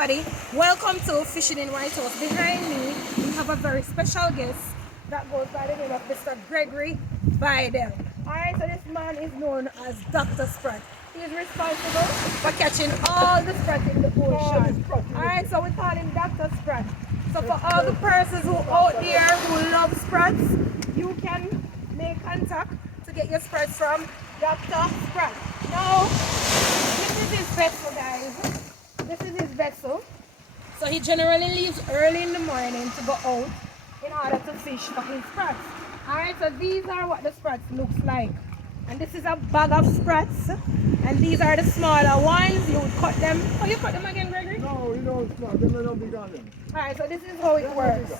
Welcome to Fishing in Whitehouse. Behind me, we have a very special guest that goes by the name of Mr. Gregory Vidal. Alright, so this man is known as Dr. Sprat. He is responsible for catching all the sprat in the ocean. Alright, so we call him Dr. Sprat. So for all the persons who out there who love sprats, you can make contact to get your sprats from Dr. Sprat. Now, this is his vessel, guys. This is his vessel. So he generally leaves early in the morning to go out in order to fish for his sprats. Alright, so these are what the sprats looks like. And this is a bag of sprats. And these are the smaller ones. You would cut them. Oh, you cut them again, Gregory? No, you don't cut them. They don't big on them. Alright, so this is how it works.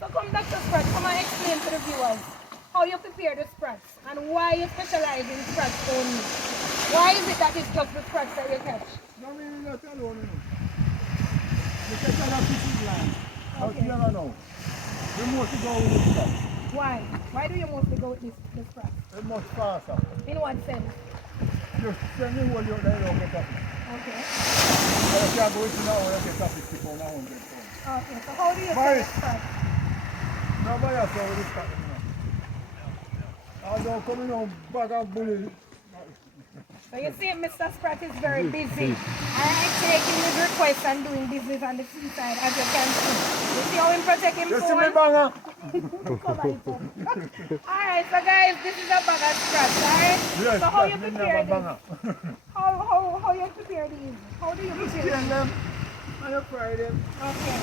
So come Dr. Sprat, come and explain to the viewers how you prepare the sprats and why you specialize in sprats only. Why is it that it's just the sprats that you catch? No, we not alone. You catch on a fishing line. Out here and now. We mostly go with the sprats. Why? Why do you mostly go with this sprat? It's much faster. In what sense? Just send me what you're there, you'll get up. Okay. But if you're going to now, you'll get up 50 pounds, 100 pounds. Okay, so how do you Buy sell it. sprat? Now buy us all this stuff. I don't come in on bag of bullies. So you see Mr. Sprat is very busy. Alright, taking his requests and doing business on the seaside, as you can see. You see how he protect him You see phone? me banger? Alright, so guys, this is a bag of sprats, alright? Yes, So how you that's me prepare never these? banger. How you prepare these? How do you You prepare skin these? them and you fry them. Okay.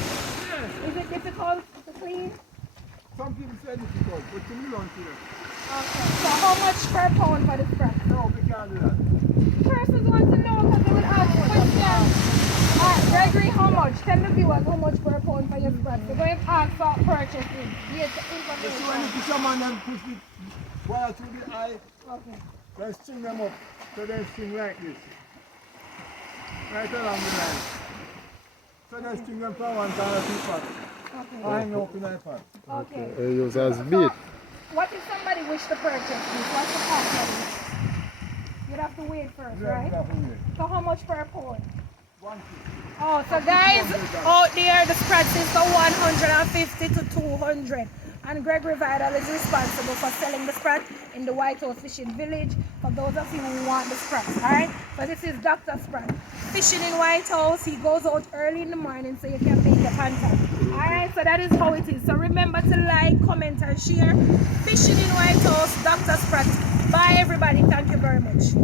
Is it difficult to clean? Some people say difficult, but to me don't feel it. Okay. So how much per pound for the sprat? No, we can't do that. Persons want to know because they will ask questions. Alright, Gregory, how much? Tell the viewers how much per pound for your sprat. They're going to ask for purchasing. Yes, You see when information. you fisherman them push it wire through the eye, Okay. then string them up so they string like this. Right along the line. So they string them from one side to the other. Okay. I hang up in my pot. Okay. Use as So, bait. what if somebody wish to purchase this? What's the cost of it? You'd have to wait first, right? So how much per pound? 150. Oh, so guys out there, the sprats is for 150 to 200. And Gregory Vidal is responsible for selling the sprat in the Whitehouse Fishing Village for those of you who want the sprats, alright? So this is Dr. Sprat. Fishing in Whitehouse, he goes out early in the morning so you can make the contact. Alright, so that is how it is. So remember to like, comment and share. Fishing in Whitehouse, Dr. Sprat. Bye everybody, thank you very much.